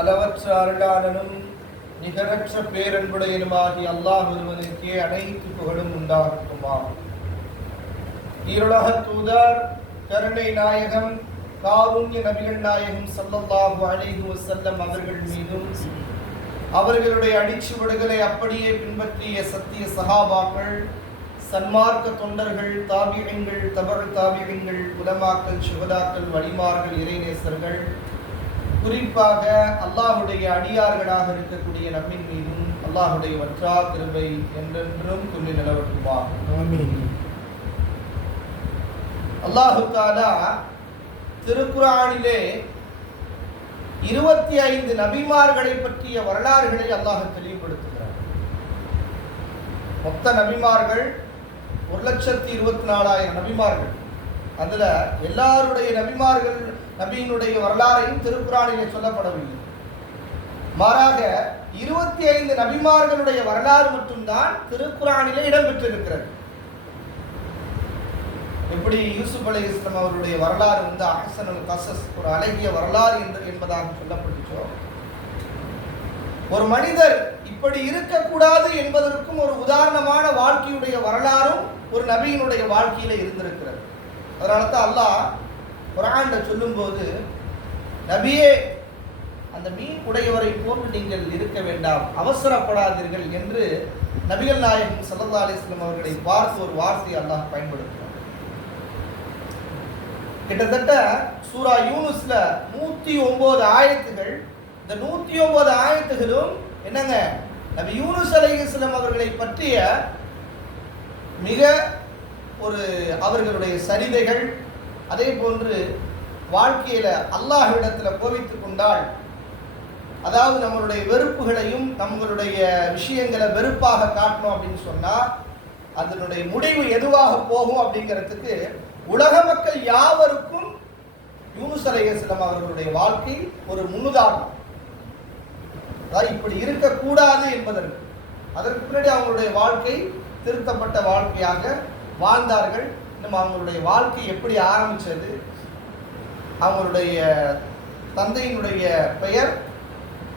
அளவற்ற அருளாளனும் நிகரற்ற பேரன்புடையனுமாகி அல்லாஹ் ஒருவனுக்கே அனைத்து புகழும் உண்டாகட்டுமா. ஈருலக தூதர் கருணை நாயகம் காருண்ய நபிகள் நாயகம் ஸல்லல்லாஹு அலைஹி வஸல்லம் அவர்கள் மீதும் அவர்களுடைய அடிச்சுவடுகளை அப்படியே பின்பற்றிய சத்திய சஹாபாக்கள், சன்மார்க்க தொண்டர்கள், தாபியங்கள், தபர் தாபியங்கள், உலமாக்கள், சுஹதாக்கள், வலிமார்கள், இறைநேசர்கள், குறிப்பாக அல்லாஹுடைய அடியார்களாக இருக்கக்கூடிய நம்மின் மீதும் அல்லாஹுடைய வற்றா கிருபை என்றென்றும் துணி நிலவட்டுமா. அல்லாஹு தஆலா திருக்குர்ஆனிலே 25 நபிமார்களை பற்றிய வரலாறுகளை அல்லாஹ் தெளிவுபடுத்துகிறார். மொத்த நபிமார்கள் 1,24,000 நபிமார்கள். அதுல எல்லாருடைய நபியினுடைய வரலாறையும் திருக்குர்ஆனிலே சொல்லப்படவில்லை. மாறாக 25 நபிமார்களுடைய வரலாறு மட்டும்தான் திருக்குர்ஆனிலே இடம்பெற்றிருக்கிறது. எப்படி யூசுப் அலைஹிஸ்ஸலாம் அவருடைய வரலாறு அஹ்ஸனுல் கஸஸ், ஒரு அழகிய வரலாறு என்பதாக சொல்லப்பட்டுச்சோ, ஒரு மனிதர் இப்படி இருக்கக்கூடாது என்பதற்கும் ஒரு உதாரணமான வாழ்க்கையுடைய வரலாறும் ஒரு நபியினுடைய வாழ்க்கையில இருந்திருக்கிறது. அதனால தான் அல்லாஹ் குர்ஆன்ல சொல்லும்போது, நபியே அந்த மீன் உடையவரை போன்று நீங்கள் இருக்க வேண்டாம், அவசரப்படாதீர்கள் என்று நபிகள் நாயகம் ஸல்லல்லாஹு அலைஹி வஸல்லம் அவர்களை பார்த்து ஒரு வார்த்தையை அல்லாஹ் பயன்படுத்துகிறார். கிட்டத்தட்ட சூரா யூனுஸ்ல 109 ஆயத்துகள். இந்த 109 ஆயத்துகளும் என்னங்க, நபி யூனுஸ் அலைஹிஸ்ஸலாம் அவர்களை பற்றிய மிக ஒரு அவர்களுடைய சரிதைகள், அதே போன்று வாழ்க்கையில அல்லாஹ்விடத்துல கோபித்துக் கொண்டால், அதாவது நம்மளுடைய வெறுப்புகளையும் நம்மளுடைய விஷயங்களை வெறுப்பாக காட்டணும் அப்படின்னு சொன்னா அதனுடைய முடிவு எதுவாக போகும் அப்படிங்கிறதுக்கு உலக மக்கள் யாவருக்கும் யூனுஸ் அலைஹிஸ்ஸலாம் அவர்களுடைய வாழ்க்கை ஒரு முன்னுதாரணம். அதாவது இப்படி இருக்கக்கூடாது என்பதற்கு. அதற்கு பின்னாடி அவங்களுடைய வாழ்க்கை திருத்தப்பட்ட வாழ்க்கையாக வாழ்ந்தார்கள். இன்னும் அவங்களுடைய வாழ்க்கை எப்படி ஆரம்பிச்சது, அவங்களுடைய தந்தையினுடைய பெயர்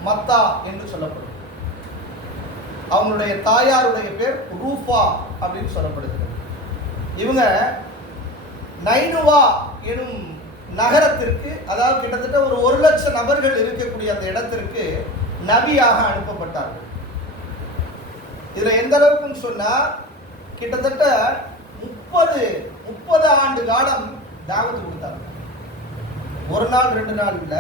மத்தா என்று சொல்லப்படும், அவங்களுடைய தாயாருடைய பேர் ரூஃபா அப்படின்னு சொல்லப்படுகிறது. இவங்க நைனுவா எனும் நகரத்திற்கு, அதாவது கிட்டத்தட்ட ஒரு 1,00,000 நபர்கள் இருக்கக்கூடிய அந்த இடத்திற்கு நபியாக அனுப்பப்பட்டார்கள். இதுல எந்த அளவுக்குன்னு சொன்னா கிட்டத்தட்ட 30 ஆண்டு காலம் தாவத்து கொடுத்தாங்க. ஒரு நாள் 2 நாள் இல்ல,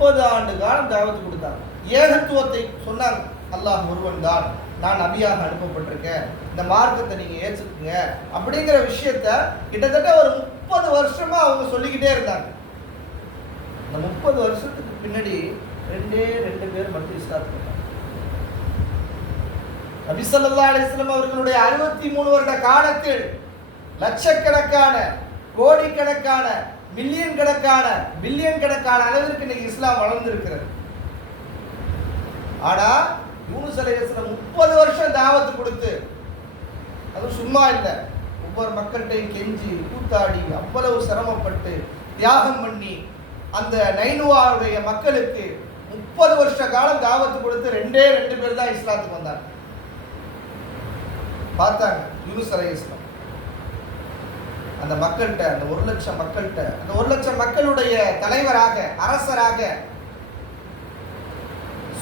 30 ஆண்டு காலம் தாவத்து கொடுத்தாங்க. ஏகத்துவத்தை சொன்னாங்க. அல்லாஹ் ஒருவன் தான், நான் நபியாக அனுப்பப்பட்டிருக்கேன், இந்த மார்க்கத்தை நீங்க ஏற்றுக்குங்க அப்படிங்கிற விஷயத்த கிட்டத்தட்ட ஒரு 30 வருஷமா அவங்க சொல்லிக்கிட்டே இருந்தாங்க. இந்த 30 வருஷத்துக்கு பின்னாடி 2 பேர் மட்டும் இஸ்லாத்துக்கு வந்தாங்க. நபி ஸல்லல்லாஹு அலைஹி வஸல்லம் அவர்களுடைய 63 வருட காலத்தில் லட்சக்கணக்கான, கோடிக்கணக்கான, மில்லியன் கணக்கான அளவிற்கு இன்னைக்கு இஸ்லாம் வளர்ந்திருக்கிறது. ஆனா யூனுஸ் அலைஹிஸ்ஸலாம் 30 வருஷம் தாவத்து கொடுத்து, அது சும்மா இல்லை, ஒவ்வொரு மக்கள்கிட்டையும் கெஞ்சி கூத்தாடி அவ்வளவு சிரமப்பட்டு தியாகம் பண்ணி அந்த நைனுவாவுடைய மக்களுக்கு 30 வருஷ காலம் தாவத்து கொடுத்து 2 பேர் தான் இஸ்லாத்துக்கு வந்தாங்க. பார்த்தாங்க யூனுஸ் அலைஹிஸ்ஸலாம் அந்த மக்கள்கிட்ட, அந்த 1,00,000 மக்கள்கிட்ட, அந்த 1,00,000 மக்களுடைய தலைவராக, அரசராக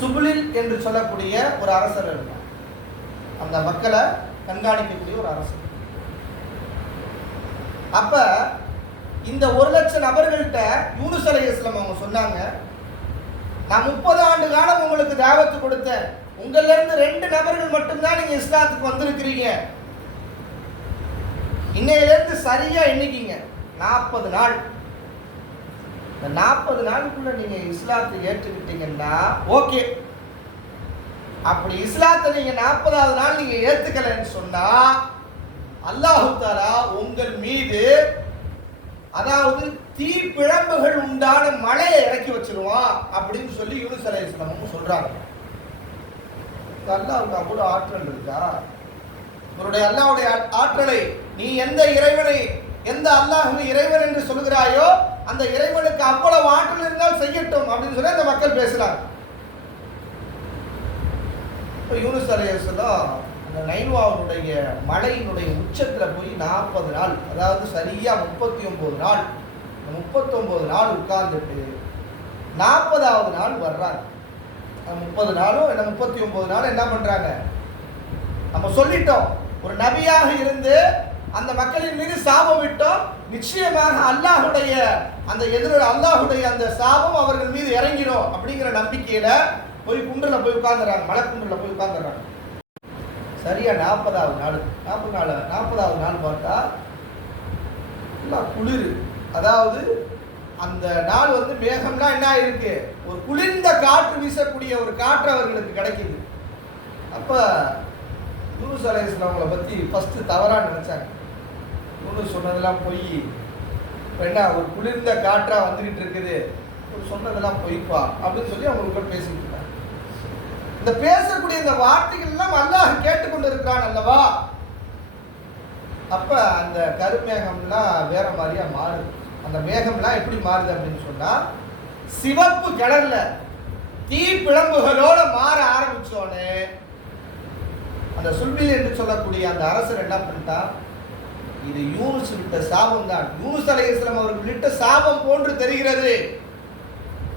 சுபுலில் என்று சொல்லக்கூடிய ஒரு அரசர் இருந்தார். அந்த மக்களை கண்காணிக்கக்கூடிய ஒரு அரசர். அப்ப இந்த 1,00,000 நபர்கள்ட்ட யூனுஸ் அலைஹிஸ்ஸலாம் அவங்க சொன்னாங்க, நான் 30 ஆண்டு காலம் உங்களுக்கு தாவத்து கொடுத்தேன், உங்கள்ல இருந்து 2 நபர்கள் மட்டும்தான் நீங்க இஸ்லாத்துக்கு வந்திருக்கிறீங்க. இன்னையில இருந்து சரியா எண்ணிக்கிங்க 40 நாள். இந்த 40 நாளுக்குள்ள நீங்க இஸ்லாத்தை ஏற்றுக்கிட்டீங்கன்னா ஓகே. அப்படி இஸ்லாத்தை நீங்க 40வது நாள் நீங்க ஏத்துக்கலன்னு சொன்னா அல்லாஹ் தஆலா உங்கள் மீது, அதாவது தீ பிழம்புகள் உண்டான மழையை இறக்கி வச்சிருவான் அப்படின்னு சொல்லி யூனுஸ் அலைஹிஸ்ஸலாம் சொல்றாங்க. அல்லாஹ்வுக்கு அவ்வளவு ஆற்றல் இருக்கா? உன்னுடைய அல்லாஹ்வுடைய ஆற்றலை நீ எந்த இறைவனை, எந்த அல்லாஹ்வை இறைவன் என்று சொல்கிறாயோ அந்த இறைவனுக்கு அவ்வளவு ஆற்றல் இருந்தால் செய்யட்டும் அப்படின்னு சொல்லி அந்த மக்கள் பேசுறாங்க. யூனுஸ் அலைஹிஸ்ஸலாம் அந்த நைன்வாவுடைய மலையினுடைய உச்சத்தில் போய் 40 நாள், அதாவது சரியா 39 நாள், 39 நாள் உட்கார்ந்துட்டு 40வது நாள் வர்றாங்க. 30 நாளும் என்ன 39 நாள் என்ன பண்றாங்க? நம்ம சொல்லிட்டோம், ஒரு நபியாக இருந்து அந்த மக்களின் மீது சாபம் விட்டோம், நிச்சயமாக அல்லாஹுடைய அந்த அல்லாஹுடைய அந்த சாபம் அவர்கள் மீது இறங்கிடும் அப்படிங்கிற நம்பிக்கையில போய் குன்றில் போய் உட்கார்ந்துறாங்க, மலை குன்றில் போய் உட்கார்ந்துறாங்க. சரியா 40வது நாள் பார்த்தா குளிர், அதாவது அந்த நாள் வந்து மேகம்லாம் என்ன இருக்கு, ஒரு குளிர்ந்த காற்று வீசக்கூடிய ஒரு காற்று அவர்களுக்கு கிடைக்குது. அப்ப யூனுஸ் அலைஹிஸ்ஸலாம் அவங்கள பத்தி ஃபர்ஸ்ட் தவறா நினைச்சாங்க. யூனுஸ் சொன்னதெல்லாம் பொய், என்ன ஒரு குளிர்ந்த காற்றா வந்துகிட்டு இருக்குது, சொன்னதெல்லாம் பொய்ப்பா அப்படின்னு சொல்லி அவங்களுக்கு பேசிட்டு இருக்காங்க. இந்த பேசக்கூடிய இந்த வார்த்தைகள் எல்லாம் அல்லாஹ் கேட்டுக்கொண்டு இருக்கிறான் அல்லவா? அப்ப அந்த கருமேகம்லாம் வேற மாதிரியா மாறுது. அந்த மேகம்லாம் எப்படி மாறுது அப்படின்னு சொன்னா, சிவப்பு கலர்ல தீ பிழம்புகளோட மாற ஆரம்பிச்சோன்னு அந்த சுல்பில் என்று சொல்லக்கூடிய அந்த அரசர் என்ன பண்ணிட்டா, இது யூனுஸ் விட்ட சாபம் தான், யூனுஸ் அலைஹிஸ்ஸலாம் அவர்கள் விட்ட சாபம் போன்று தெரிகிறது,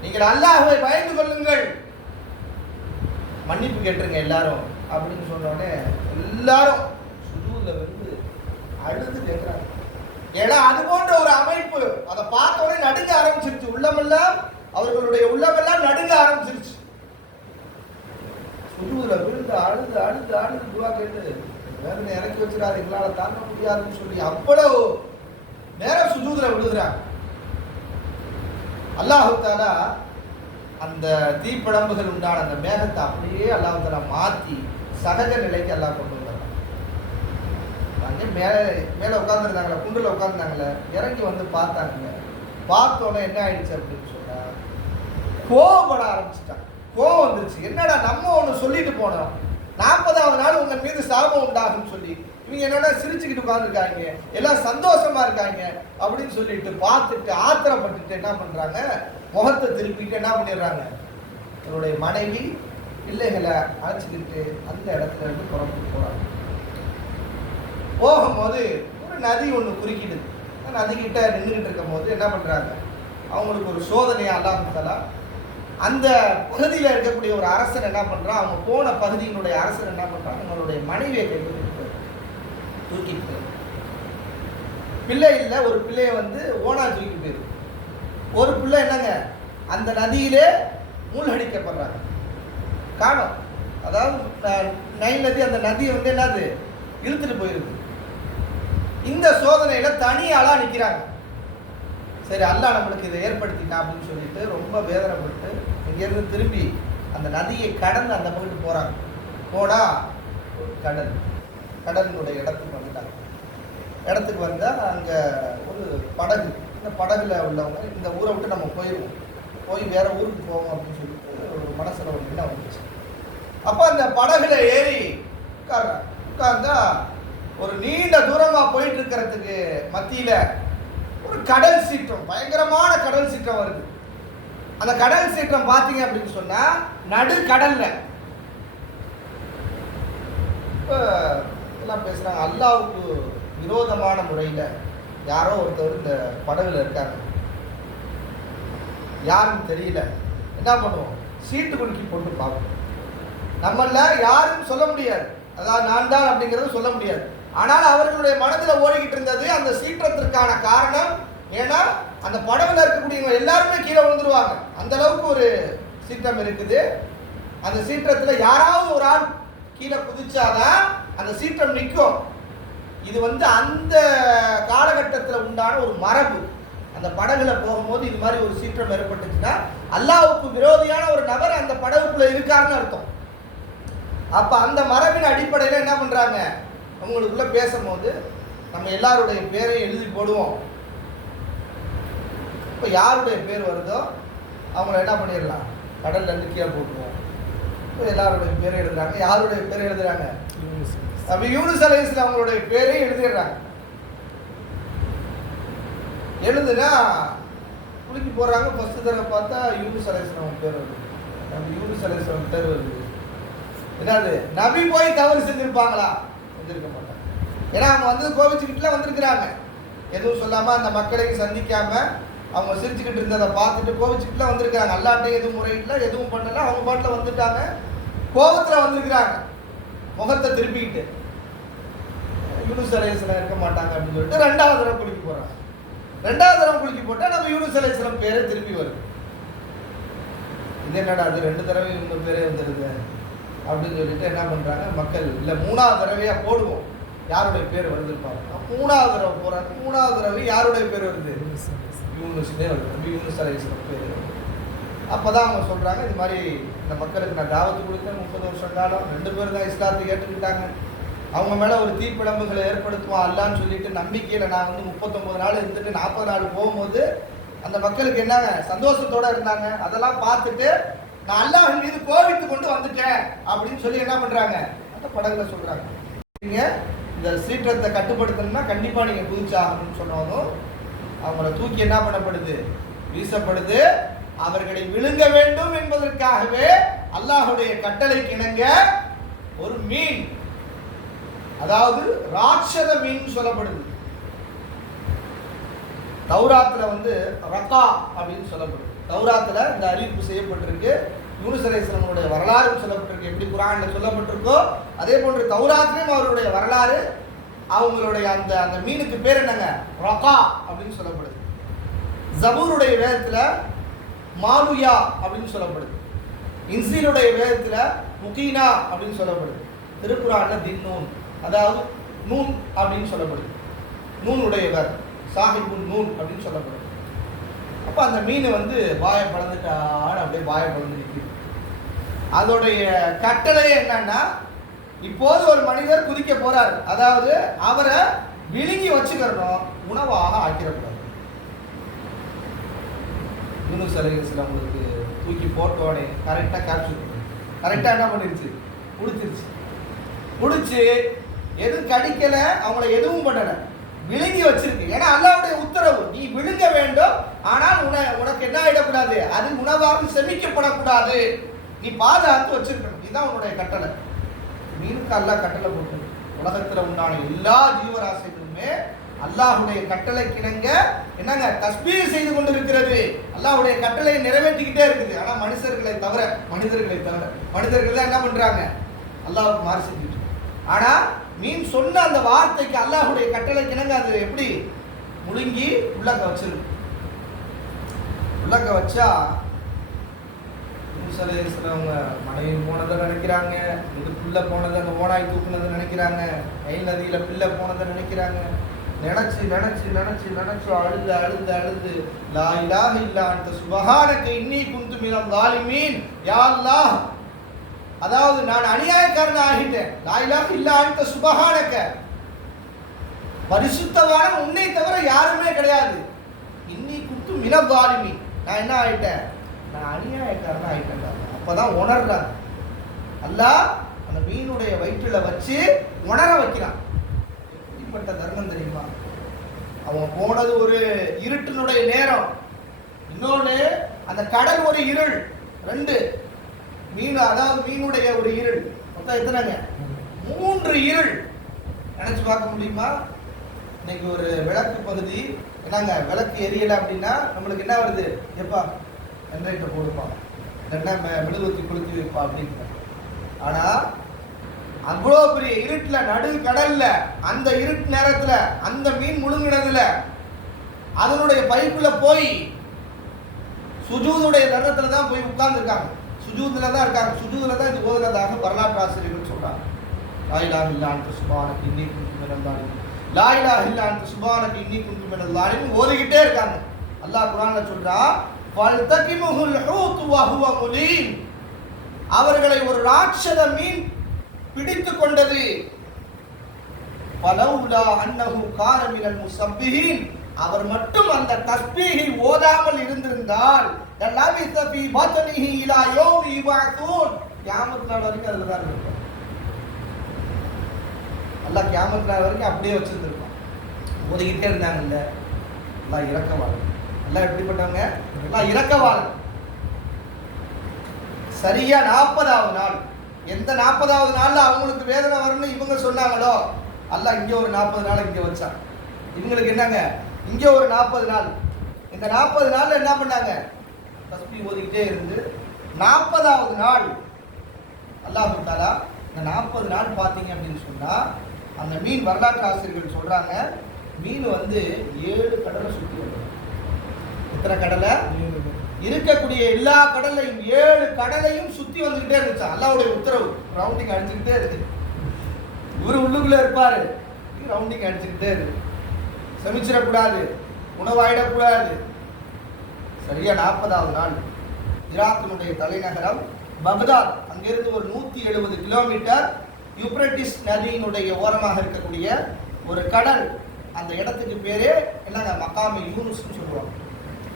நீங்கள் அல்லாஹ்வை பயந்து கொள்ளுங்கள், மன்னிப்பு கேட்டுருங்க எல்லாரும் அப்படின்னு சொன்னோடனே எல்லாரும் சுஜூதுல வந்து அழுது கேட்கிறாங்க. ஏன்னா அது போன்ற ஒரு அமைப்பு அதை பார்த்த உடனே நடுங்க ஆரம்பிச்சிருச்சு, உள்ளமெல்லாம் அவர்களுடைய உள்ளமெல்லாம் நடுங்க ஆரம்பிச்சிருச்சு. சுஜூதுல விழுந்து அழுது அழுது அழுது துவா கேட்டு வேதனை இறக்கி வச்சிடாது, எங்களால் தாங்க முடியாதுன்னு சொல்லி அவ்வளவு நேரம் சுஜூதுல விழுகிறாங்க. அல்லாஹு தஆலா அந்த தீப்பிழம்புகள் உண்டான அந்த மேகத்தை அப்படியே அல்லாஹ் தஆலா மாற்றி சகஜ நிலைக்கு அல்லாஹ் கொண்டு வந்தாங்க. அங்கே மேலே உட்காந்துருந்தாங்களே, குண்டில் உட்காந்துருந்தாங்களே, இறங்கி வந்து பார்த்தாங்க. பார்த்தோன்னே என்ன ஆயிடுச்சு அப்படின்னு சொன்னா, கோவப்பட ஆரம்பிச்சுட்டாங்க. கோவம் வந்துருச்சு. என்னடா நம்ம ஒன்று சொல்லிட்டு போனோம், 40வது நாள் உங்கள் மீது சாபம் உண்டாகுன்னு சொல்லி, இவங்க என்னடா சிரிச்சுக்கிட்டு உட்காந்துருக்காங்க, எல்லாம் சந்தோஷமா இருக்காங்க அப்படின்னு சொல்லிட்டு பார்த்துட்டு ஆத்திரப்பட்டுட்டு என்ன பண்றாங்க, முகத்தை திருப்பிட்டு என்ன பண்ணிடுறாங்க, அவருடைய மனைவி பிள்ளைகளை அழைச்சிக்கிட்டு அந்த இடத்துல இருந்து புறப்பட்டு போறாங்க. போகும்போது ஒரு நதி ஒன்று குறுக்கிடுது. நதிக்கிட்ட நின்றுகிட்டு இருக்கும் போது என்ன பண்றாங்க, அவங்களுக்கு ஒரு சோதனையா அல்லாஹ் தஆலா அந்த பகுதியில் இருக்கக்கூடிய ஒரு அரசர் என்ன பண்றான், அவங்க போன பகுதியினுடைய அரசர் என்ன பண்றாங்க, அவங்களுடைய மனைவியை தூக்கிட்டு, பிள்ளை இல்லை ஒரு பிள்ளைய வந்து ஓனா தூக்கி போயிருக்கு. ஒரு பிள்ளை என்னங்க அந்த நதியிலே மூழ்கடிக்கப்படுறாங்க, காணோம். அதாவது நைல் நதி, அந்த நதியை வந்து என்னது இழுத்துட்டு போயிருக்கு. இந்த சோதனையில தனியாளா நிற்கிறாங்க. சரி அல்லாஹ் நம்மளுக்கு இதை ஏற்படுத்திட்டான் அப்படின்னு சொல்லிட்டு ரொம்ப வேதனைப்பட்டு இங்கேருந்து திரும்பி அந்த நதியை கடந்து அந்த பக்கத்துக்கு போறாங்க. போனா கடலினுடைய இடத்துக்கு வந்துட்டாங்க. இடத்துக்கு வந்தால் அங்கே ஒரு படகு, இந்த படகுல உள்ளவங்க இந்த ஊரை விட்டு நம்ம போயிடுவோம், போய் வேற ஊருக்கு போவோம் அப்படின்னு சொல்லிட்டு ஒரு மனசில் ஒரு இடம் வந்துச்சு. அப்போ அந்த படகுல ஏறி உட்கார்ந்தா ஒரு நீண்ட தூரமாக போயிட்டு இருக்கிறதுக்கு மத்தியில் ஒரு கடல் சீற்றம், பயங்கரமான கடல் சீற்றம் வருது. அந்த கடல் சீற்றம் பார்த்தீங்க அப்படின்னு சொன்னா நடு கடல்ல எல்லாம் பேசுறாங்க. அல்லாஹ்வுக்கு விரோதமான முறையில் யாரோ ஒருத்தர் இந்த படகுல இருக்காங்க, யாருன்னு தெரியல. என்ன பண்ணுவோம், சீட்டு குலுக்கி போட்டு பார்ப்போம். நம்மள யாரும் சொல்ல முடியாது, அதாவது நான் தான் அப்படிங்கிறது சொல்ல முடியாது. ஆனால் அவர்களுடைய மனதில் ஓடிக்கிட்டு இருந்தது அந்த சீற்றத்திற்கான காரணம். ஏன்னா அந்த படகுல இருக்கக்கூடியவங்க எல்லாருமே கீழே விழுந்துருவாங்க, அந்த அளவுக்கு ஒரு சீற்றம் இருக்குது. அந்த சீற்றத்தில் யாராவது ஒரு ஆள் கீழே குதிச்சாதான் அந்த சீற்றம் நிற்கும். இது வந்து அந்த காலகட்டத்தில் உண்டான ஒரு மரபு. அந்த படகுல போகும்போது இது மாதிரி ஒரு சீற்றம் ஏற்பட்டுச்சுன்னா அல்லாஹ்வுக்கு விரோதியான ஒரு நபர் அந்த படகுக்குள்ள இருக்காருன்னு அர்த்தம். அப்ப அந்த மரபின் அடிப்படையில் என்ன பண்றாங்க, அவங்களுக்குள்ள பேசும்போது நம்ம எல்லாருடைய பேரையும் எழுதி போடுவோம். இப்போ யாருடைய பேர் வருதோ அவங்கள என்ன பண்ணிடலாம், கடல்ல இருந்து கீழே போட்டுருவோம். இப்போ எல்லாருடைய பேரை எழுதுறாங்க. யாருடைய பேரை எழுதுறாங்க, அப்ப யூனுஸ் அலைஹிஸ்ஸலாம் அவங்களுடைய பேரை எழுதிடுறாங்க. எழுதுனா குளிக்க போறாங்க. ஃபர்ஸ்ட் தடவை பார்த்தா யூனுஸ் அலைஹிஸ்ஸலாம் பேர் வருது. நம்ம யூனுஸ் அலைஹிஸ்ஸலாம் பேர் வருது. என்னது நபி போய் தவறு செஞ்சிருப்பாங்களா? செஞ்சிருக்க மாட்டாங்க. ஏன்னா அவங்க வந்து கோபிச்சுக்கிட்டுலாம் வந்திருக்கிறாங்க. எதுவும் சொல்லாம அந்த மக்களை சந்திக்காம அவங்க சிரிச்சுக்கிட்டு இருந்ததை பார்த்துட்டு கோபிச்சுக்கிட்டுலாம் வந்திருக்காங்க. அல்லாட்டே எதுவும் முறையில எதுவும் பண்ணல. அவங்க பாட்டில் வந்துட்டாங்க. கோபத்தில் வந்திருக்கிறாங்க. முகத்தை திருப்பிக்கிட்டு யூனுஸ் அலைஹிஸ்ஸலாம் இருக்க மாட்டாங்க அப்படின்னு சொல்லிட்டு ரெண்டாவது தடவை குளிக்க போறாங்க. ரெண்டாவது தடவை குளிக்க போட்டா நம்ம யூனுஸ் அலைஹிஸ்ஸலாம் பேரே திருப்பி வருது. இது என்னடா அது 2 தடவை இவங்க பேரே வந்துடுது அப்படின்னு சொல்லிட்டு என்ன பண்றாங்க மக்கள், இல்லை 3வது தடவையா போடுவோம் யாருடைய பேர் வருது பாருங்க. 3வது தடவை போறாங்க. 3வது தடவை யாருடைய பேர் வருது? யூனுஸ்னே வருது. யூனுஸ் அலைஹிஸ்ஸலாம் பேர் வருது. அப்பதான் அவங்க சொல்றாங்க, இது மாதிரி இந்த மக்களுக்கு நான் தாவத்து கொடுத்தேன் 30 வருஷம் காலம், 2 பேர் தான் இஸ்லாத்தை ஏற்றுக்கிட்டாங்க. அவங்க மேல ஒரு தீப்பிழம்புகளை ஏற்படுத்துவான் அல்லான்னு சொல்லிட்டு நம்பிக்கையில நான் வந்து 39 நாள் இருந்துட்டு 40 நாள் போகும்போது அந்த மக்களுக்கு என்னங்க சந்தோஷத்தோட இருந்தாங்க. அதெல்லாம் பார்த்துட்டு நான் அல்லாஹ் மீது கோபித்து கொண்டு வந்துட்டேன் அப்படின்னு சொல்லி என்ன பண்றாங்க அந்த படகுல சொல்றாங்க. நீங்க இந்த சீற்றத்தை கட்டுப்படுத்தணும்னா கண்டிப்பா நீங்க குதிச்சாகணும்னு சொன்னாலும் அவங்கள தூக்கி என்ன பண்ணப்படுது? வீசப்படுது. அவர்களை விழுங்க வேண்டும் என்பதற்காகவே அல்லாஹுடைய கட்டளைக்கு இணங்க ஒரு மீன், அதாவது ராட்சத மீன் சொல்லப்படுது. தௌராத்துல வந்து ரகா அப்படின்னு சொல்லப்படுது. தௌராத்துல இந்த அறிவிப்பு செய்யப்பட்டிருக்கு. யூனுஸ் அலைஹிஸ்ஸலாமுடைய வரலாறு சொல்லப்பட்டிருக்கு. எப்படி குர்ஆன்ல சொல்லப்பட்டிருக்கோ அதே போன்று தௌராத்திலும் அவருடைய வரலாறு, அவங்களுடைய அந்த அந்த மீனுக்கு பேர் என்னங்க? ரகா அப்படின்னு சொல்லப்படுது. ஜபூருடைய வேதத்துல மாலுயா அப்படின்னு சொல்லப்படுது. இன்சீலுடைய வேதத்துல முகீனா அப்படின்னு சொல்லப்படுது. திருக்குர்ஆன்ல தின்னூன், அதாவது நூன் அப்படின்னு சொல்லப்படுது. நூனுடையவர் சாஹிபுன் நூன் அப்படின்னு சொல்லப்படுது. அப்ப அந்த மீன் வந்து வாயை பழந்துட்டான்னு அப்படியே வாயை பழந்து நிற்குது. அதோடைய கட்டளையே என்னன்னா, இப்போது ஒரு மனிதர் குதிக்க போறாரு, அதாவது அவரை விழுங்கி வச்சுக்கிறணும், உணவாக ஆக்கிடக்கூடாது. யூனுஸ் அலைஹிஸ்ஸலாம் உங்களுக்கு தூக்கி போட்டோடனே கரெக்டாக கேப்சர் கரெக்டாக என்ன பண்ணிருச்சு? பிடிச்சிருச்சு. பிடிச்சி எதுவும் கடிக்கல, அவங்கள எதுவும் பண்ணல, விழுங்கி வச்சிருக்கு. ஏன்னா அல்லாஹ்வுடைய உத்தரவு, நீ விழுங்க வேண்டும், ஆனால் உனக்கு என்ன ஆயிடக்கூடாது? அது உணவாக செமிக்கப்படக்கூடாது, நீ பாதுகாத்து வச்சிருக்கணும். இதுதான் உன்னுடைய கட்டளை. மீனுக்கு அல்லாஹ் கட்டளை போட்டு உலகத்துல உண்டான எல்லா ஜீவராசிகளுமே அல்லாஹ்வுடைய கட்டளைக்கு இணங்க என்னங்க தஸ்பீஹ் செய்து கொண்டிருக்கிறது. அல்லாஹ்வுடைய கட்டளையை நிறைவேற்றிக்கிட்டே இருக்குது. ஆனா மனிதர்களை தவிர மனிதர்கள் தான் என்ன பண்றாங்க? அல்லாஹ்வுக்கு மாறு செஞ்சுட்டு. ஆனா மீன் சொன்ன அந்த வார்த்தைக்கு அல்லாஹ்வுடைய கட்டளைக்கு இணங்க அது எப்படி முழுங்கி உள்ளக்க வச்சிருக்கு. உள்ளக்க வச்சா யூனுஸ் அலைஹிஸ்ஸலாம் மனைவி போனதை நினைக்கிறாங்க, இதுக்குள்ள போனதை அந்த ஓனாய் தூக்குனதை நினைக்கிறாங்க, நைல் நதியில பிள்ளை போனதை நினைக்கிறாங்க. நினைச்சு நினைச்சு நினைச்சு நினைச்சு அழுது அழுது அழுது லா இலாஹ இல்லா அன்த சுப்ஹானக இன்னீ குன்து மினல் ஸாலிமீன், யா அல்லாஹ், அதாவது நான் அநியாயக்காரன் ஆகிட்டேன். லா இலாஹ இல்லா அன்த சுப்ஹானக, பரிசுத்தவான உன்னை தவிர யாருமே கிடையாது. இன்னீ குன்து மினல் ஸாலிமீன், நான் என்ன ஆயிட்டேன்? நான் அநியாயக்காரன் ஆயிட்டேன். அப்பதான் உணர்றாங்க. அல்லாஹ் அந்த மீனுடைய வயிற்றுல வச்சு உணர வைக்கிறான். எப்படிப்பட்ட தருணம் தெரியுமா? அவங்க போனது ஒரு இருட்டினுடைய நேரம், இன்னொன்னு அந்த கடல் ஒரு இருள், 2 மீன், அதாவது மீனுடைய ஒரு இருள், மொத்தம் எத்தனைங்க? 3 இருள். நினைச்சு பார்க்க முடியுமா? இன்னைக்கு ஒரு விளக்கு பகுதி என்னங்க, விளக்கு எரியலை அப்படின்னா நம்மளுக்கு என்ன வருது? எப்பா ஜெனரேட்டர் போடுப்பா, இல்லைன்னா மெழுகுவத்தி கொளுத்தி வைப்பா அப்படின்னு. ஆனா அவ்வளோ பெரிய இருட்டுல நடு கடல்ல அந்த இருட்டு நேரத்துல அந்த மீன் முழுங்கினதுல அதனுடைய பைப்புல போய் சுஜூதுடைய தருணத்துல தான் போய் உட்கார்ந்துருக்காங்க. சுஜூதுல தான் இருக்காங்க. சுஜூதுல தான் இது ஓதுனதாக வரலாற்று ஆசிரியர்கள் சொல்றாங்க. லா இலாஹ இல்லா அன்த சுப்ஹானக இன்னீ குன்து மினல் ஸாலிமீன், லா இலாஹ இல்லா அன்த சுப்ஹானக இன்னீ குன்து மினல் ஸாலிமீன் ஓதிக்கிட்டே இருக்காங்க. அல்லாஹ் குர்ஆன்ல சொல்றான், ஃபல்தகிமுல் ஹூத் வ ஹுவ முலீம், அவர்களை ஒரு ராட்சத மீன் பிடித்து கொண்டது. ஃபலௌலா அன்னஹு கான மினல் முஸப்பிஹீன், அவர் மட்டும் அந்த தஸ்பீஹை ஓதாமல் இருந்திருந்தால் லலபிஸ ஃபீ பத்னிஹி இலா யௌமி யுபஅஸூன், கியாமத் நாள் வரைக்கும் அதுல தான் இருப்பார். அல்லாஹ் கியாமத் நாள் வரைக்கும் அப்படியே வச்சிருந்திருப்பான். ஓதிக்கிட்டே இருந்தாங்கல்ல, அல்லாஹ் இரக்கமானவன், எல்லாம் எப்படிப்பட்டவங்க? எல்லாம் இரக்கவாளர். சரியா 40வது நாள், எந்த 40வது நாள்ல அவங்களுக்கு வேதனை வரும்னு இவங்க சொன்னாங்களோ அல்லாஹ் இங்க ஒரு 40 நாள் இங்க வச்சான். இவங்களுக்கு என்னங்க, இங்க ஒரு 40 நாள். இந்த 40 நாள்ல என்ன பண்ணாங்க? தஸ்பீஹ் ஓதிக்கிட்டே இருந்து 40வது நாள் அல்லாஹ் தஆலா இந்த 40 நாள் பார்த்தீங்க அப்படின்னு சொன்னா, அந்த மீன் வரலாற்று ஆசிரியர்கள் சொல்றாங்க, மீன் 7 கடலை சுற்றி வந்தது. எத்தனை கடலை? இருக்கக்கூடிய எல்லா கடலையும் 7 கடலையும் சுத்தி வந்துகிட்டே இருந்துச்சு. அல்லாஹ்வுடைய உத்தரவு. ரவுண்டிங் அடிச்சுக்கிட்டே இருக்கு. இவரு உள்ளுக்குள்ள இருப்பாரு, ரவுண்டிங் அடிச்சுக்கிட்டே இருக்கு. சமைச்சிடக்கூடாது, உணவாயிடக்கூடாது. சரியா 40வது நாள் ஈராக்கினுடைய தலைநகரம் பக்தாத், அங்கிருந்து ஒரு 170 கிலோமீட்டர் யூப்ரட்டிஸ் நதியினுடைய ஓரமாக இருக்கக்கூடிய ஒரு கடல். அந்த இடத்துக்கு பேரே என்னங்க, மகாமி யூனுஸ்னு சொல்லுவாங்க.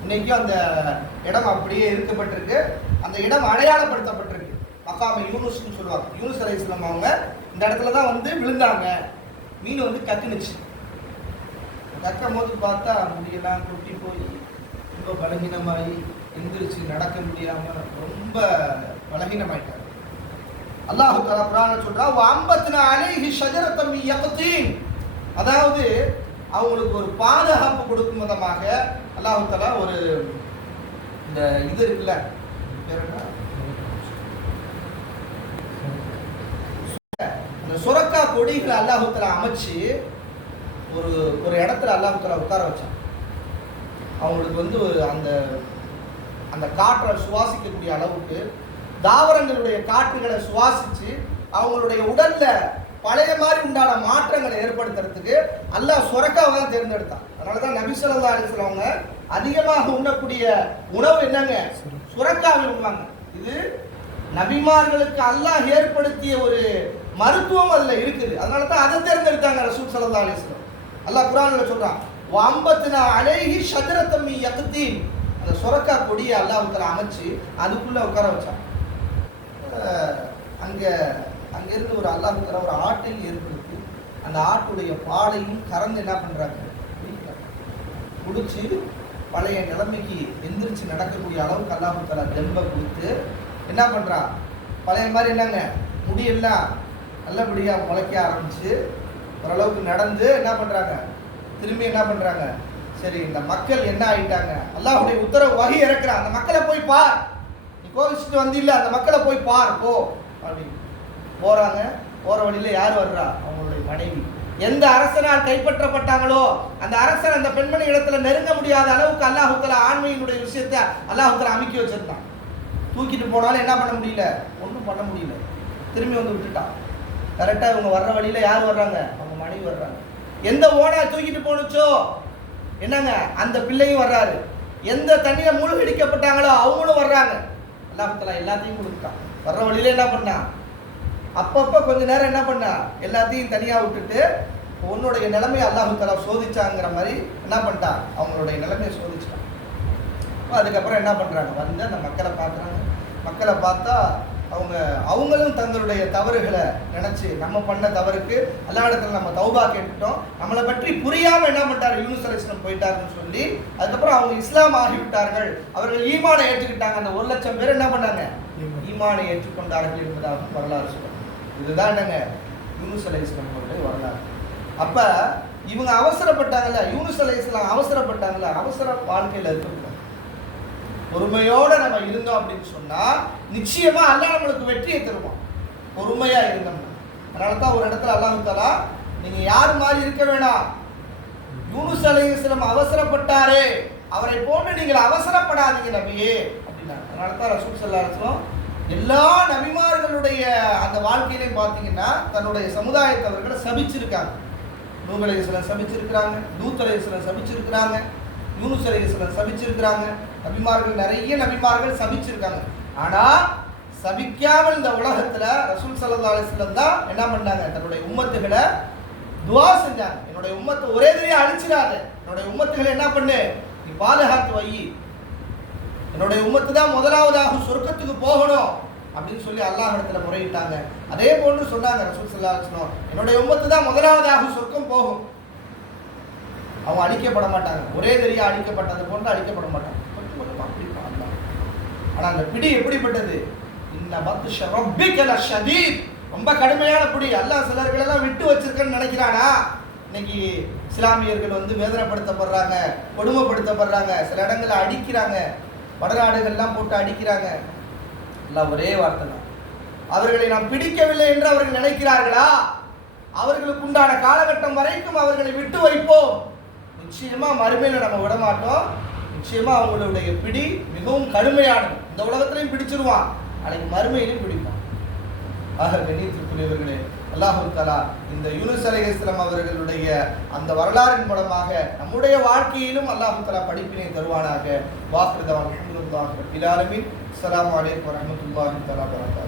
இன்னைக்கும் அந்த இடம் அப்படியே இருக்கப்பட்டிருக்கு. அந்த இடம் அடையாளப்படுத்தப்பட்டிருக்கு. மகாமி யூனுஸ்னு சொல்லுவாங்க. யூனுஸ் அலைஹிஸ்ஸலாம் அவங்க இந்த இடத்துல தான் விழுந்தாங்க. மீன் கக்குனுச்சு. கக்கும் போது பார்த்தா முடியெல்லாம் கொட்டி போய் ரொம்ப பலகீனமாகி எந்திரிச்சு நடக்க முடியாம ரொம்ப பலகீனமாயிட்டாங்க. அல்லாஹ் தஆலா குர்ஆன்ல சொல்றா, வஅம்பத்னா அலைஹி ஷஜரத்தம் மின் யக்தீன், அதாவது அவங்களுக்கு ஒரு பாதுகாப்பு கொடுக்கும் விதமாக அல்லாஹ் தஆலா ஒரு இந்த இது இருக்குல்ல, அந்த சுரக்கா கொடிகளை அல்லாஹ் தஆலா அமைச்சு ஒரு இடத்துல அல்லாஹ் தஆலா உட்கார வச்சான். அவங்களுக்கு அந்த அந்த காற்றை சுவாசிக்கக்கூடிய அளவுக்கு தாவரங்களுடைய காற்றுகளை சுவாசிச்சு அவங்களுடைய உடல்ல பழைய மாதிரி உண்டான மாற்றங்களை ஏற்படுத்துறதுக்கு அல்லாஹ் சுரக்காவை தான் தேர்ந்தெடுத்தான். அதனாலதான் நபி ஸல்லல்லாஹு அலைஹி வஸல்லம் அவங்க அதிகமாக உண்ணக்கூடிய உணவு என்னங்க, சுரக்காவை உண்பாங்க. இது நபிமார்களுக்கு அல்லாஹ் ஏற்படுத்திய ஒரு மருத்துவம் அதுல இருக்குது. அதனால தான் அதை தேர்ந்தெடுத்தாங்க ரசூல் ஸல்லல்லாஹு அலைஹி வஸல்லம். அல்லாஹ் குர்ஆன்ல சொல்றான், வஅம்பத்னா அலைஹி ஷஜரத்தம் மின் யக்தீன், அந்த சுரக்கா கொடியை அல்லாஹ் தஆலா அமைச்சு அதுக்குள்ள உட்கார வச்சான். அங்கிருந்து ஒரு அல்லாஹ் தஆலா ஒரு ஆட்டை ஏற்படுத்தி அந்த ஆட்டுடைய பாலையும் கறந்து என்ன பண்றாங்க, குடிச்சு பழைய நிலைமைக்கு எந்திரிச்சு நடக்கக்கூடிய அளவுக்கு அல்லாஹ் தஆலா தெம்பை கொடுத்து என்ன பண்றா, பழைய மாதிரி என்னங்க முடியெல்லாம் நல்லபடியா முளைக்க ஆரம்பிச்சு ஓரளவுக்கு நடந்து என்ன பண்றாங்க, திரும்பி என்ன பண்றாங்க, சரி இந்த மக்கள் என்ன ஆயிட்டாங்க, அல்லாஹ்வுடைய உத்தரவு வஹி இறக்குறான், அந்த மக்களை போய் பார், நீ கோவிச்சுட்டு வந்தில்ல அந்த மக்களை போய் பார் போ அப்படின்னு போறாங்க. போற வழியில யார் வர்றா, அவங்களுடைய மனைவி. எந்த அரசனால் கைப்பற்றப்பட்டாங்களோ அந்த அரசன் அந்த பெண்மணி இடத்துல நெருங்க முடியாத அளவுக்கு அல்லாஹ் தஆலா ஆண்மையினுடைய விஷயத்தை அல்லாஹ் தஆலா அமைக்கி வச்சிருந்தான். தூக்கிட்டு போனாலும் என்ன பண்ண முடியல, ஒன்றும் பண்ண முடியல, திரும்பி விட்டுட்டான். கரெக்டாக இவங்க வர்ற வழியில யார் வர்றாங்க, அவங்க மனைவி வர்றாங்க. எந்த ஓனா தூக்கிட்டு போனுச்சோ என்னங்க அந்த பிள்ளையும் வர்றாரு. எந்த தண்ணியில மூழ்கடிக்கப்பட்டாங்களோ அவங்களும் வர்றாங்க. அல்லாஹ் தஆலா எல்லாத்தையும் கொடுத்தான். வர்ற வழியில என்ன பண்ணா, அப்பப்ப கொஞ்ச நேரம் என்ன பண்ணா, எல்லாத்தையும் தனியா விட்டுட்டு உன்னுடைய நிலைமையை அல்லாஹ் தஆலா சோதிச்சாங்கிற மாதிரி என்ன பண்ணிட்டான், அவங்களுடைய நிலைமையை சோதிச்சான். அதுக்கப்புறம் என்ன பண்றாங்க, அந்த மக்களை பார்க்குறாங்க. மக்களை பார்த்தா அவங்களும் தங்களுடைய தவறுகளை நினைச்சு, நம்ம பண்ண தவறுக்கு அல்லாஹ் இடத்துல நம்ம தௌபா கேட்டுட்டோம், நம்மளை பற்றி புரியாம என்ன பண்ணிட்டாரு, யூனுஸ் அலைஹிஸ்ஸலாம் போயிட்டாருன்னு சொல்லி அதுக்கப்புறம் அவங்க இஸ்லாம் ஆகிவிட்டார்கள், அவர்கள் ஈமானை ஏற்றுக்கிட்டாங்க. அந்த 1 லட்சம் பேர் என்ன பண்ணாங்க, ஈமானை ஏற்றுக்கொண்டார்கள் என்பதாக வரலாறு சொல்றாங்க. இதுதான் என்னங்க யூனுஸ் அலைஹிஸ்ஸலாம் அவருடைய வரலாறு. அப்ப இவங்க அவசரப்பட்டாங்கல்ல, யூனுஸ் அலைஹிஸ்ஸலாம் அவசரப்பட்டாங்கல்ல, அவசர வாழ்க்கையில இருக்கக்கூடாது. பொறுமையோட நம்ம இருந்தோம் அப்படின்னு சொன்னா நிச்சயமா அல்லாஹ் நம்மளுக்கு வெற்றியை தருவான், பொறுமையா இருந்தோம்னா. அதனாலதான் ஒரு இடத்துல அல்லாஹ் தஆலா, நீங்க யார் மாதிரி இருக்க வேணாம், யூனுஸ் அலைஹிஸ்ஸலாம் அவசரப்பட்டாரே அவரை போன்று நீங்கள் அவசரப்படாதீங்க நபியே அப்படின்னா. அதனாலதான் ரசூல் ஸல்லல்லாஹு அலைஹி வஸல்லம் எல்லா நபிமார்களுடைய அந்த வாழ்க்கையிலையும் பார்த்தீங்கன்னா தன்னுடைய சமுதாயத்தவர்களை சபிச்சிருக்காங்க. நூஹ் அலைஹிஸ்ஸலாம் சபிச்சிருக்கிறாங்க, லூத் அலைஹிஸ்ஸலாம் சபிச்சிருக்கிறாங்க, யூனுஸ் அலைஹிஸ்ஸலாம் சபிச்சிருக்கிறாங்க. நபிமார்கள் நிறைய நபிமார்கள் சபிச்சிருக்காங்க. ஆனா சபிக்காமல் இந்த உலகத்துல ரசூல் ஸல்லல்லாஹு அலைஹி வஸல்லம் தான் என்ன பண்ணாங்க, தன்னுடைய உம்மத்துகளை துஆ செஞ்சாங்க. என்னுடைய உம்மத்தை ஒரே தடவையா அழிச்சிடாத, என்னுடைய உம்மத்துகளை என்ன பண்ணு, நீ பாதுகாத்து வை, என்னுடைய உம்மத்து தான் முதலாவதாக சொர்க்கத்துக்கு போகணும் அப்படின்னு சொல்லி அல்லாஹ் இடத்துல முறையிட்டாங்க. அதே போன்று சொன்னாங்க ரசூல் ஸல்லல்லாஹு அலைஹி வஸல்லம், என்னுடைய உம்மத்து தான் முதலாவதாக சொர்க்கம் போகும். அவங்க அழிக்கப்பட மாட்டாங்க. ஒரே தெரியா அழிக்கப்பட்டது போன்று அழிக்கப்பட மாட்டாங்க. கொஞ்சம் கொஞ்சமாக பிடிப்பான் அல்லாஹ். ஆனால் அந்த பிடி எப்படிப்பட்டது? இன்ன பத்ஷ ரப்பிக லஷதீத், ரொம்ப கடுமையான பிடி. அல்லாஹ் சிலர்களெல்லாம் விட்டு வச்சிருக்கேன்னு நினைக்கிறானா? இன்னைக்கு இஸ்லாமியர்கள் வந்து வேதனைப்படுத்தப்படுறாங்க, கொடுமைப்படுத்தப்படுறாங்க, சில இடங்களில் அடிக்கிறாங்க, வடநாடுகள்லாம் போட்டு அடிக்கிறாங்க. எல்லாம் ஒரே வார்த்தை தான், அவர்களை நாம் பிடிக்கவில்லை என்று அவர்கள் நினைக்கிறார்களா? அவர்களுக்கு உண்டான காலகட்டம் வரைக்கும் அவர்களை விட்டு வைப்போம். நிச்சயமா மறுமையில நம்ம விட மாட்டோம். நிச்சயமா அவங்களுடைய பிடி மிகவும் கடுமையானது. இந்த உலகத்திலையும் பிடிச்சிருவான், அன்னைக்கு மறுமையிலும் பிடிப்பான். ஆக கண்ணியத்திற்குரியவர்களே, அல்லாஹ் தஆலா இந்த யூனுஸ் அலைஹிஸ்ஸலாம் அவர்களுடைய அந்த வரலாறின் மூலமாக நம்முடைய வாழ்க்கையிலும் அல்லாஹ் தஆலா படிப்பினை தருவானாக. வாஹிரு தஅவானா அல்ஹம்துலில்லாஹி ரப்பில் ஆலமீன். அஸ்ஸலாமு அலைக்கும் வரஹ்மத்துல்லாஹி வபரகாத்துஹு.